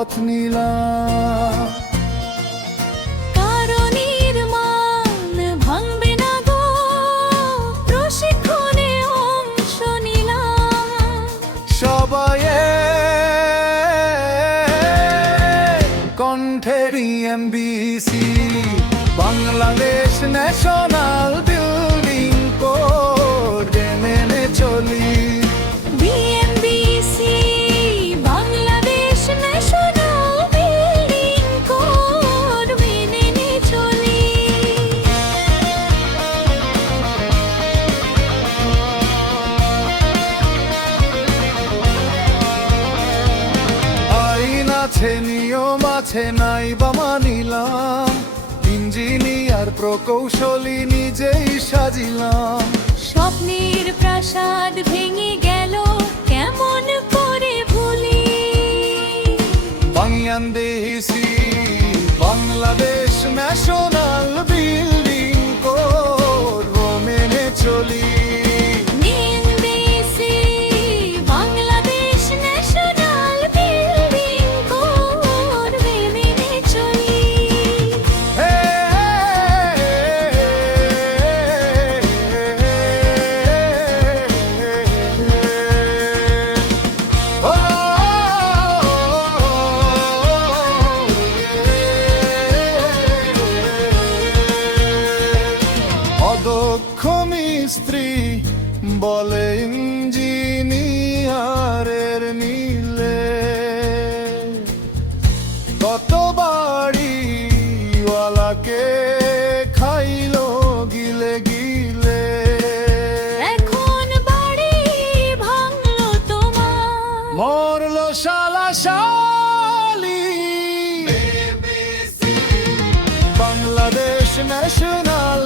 পথ নিলাম। কারো নির্মাণ ভাঙবে না গো, প্রশিক্ষণে অংশ নিলাম। সবাই কণ্ঠে MBC Bangladesh national building code মেনে চলি। বিএমবিসি বাংলাদেশ ন্যাশনাল বিল্ডিং কোড মেনে চলি। আইন আছে, নিয়ম আছে, নাই বা মানিলাম। ইঞ্জিনিয়ার প্রকৌশলী নিজেই সাজিলাম। স্বপ্নের প্রাসাদ ভেঙে গেল কেমন করে ভুলি। Bangladeshi Bangladesh national building code মেনে চলি। বিএমবিসি বাংলাদেশ ন্যাশনাল বিল্ডিং কোড মেনে চলি। অদক্ষ মিস্ত্রি বলে ইঞ্জিনিয়ারের মিলে, কত বাড়িওয়ালাকে খাইলো গিলে গিলে। এখন বাড়ি ভাঙলো তোমার, মরলো শালা শালি। বাংলাদেশ ন্যাশনাল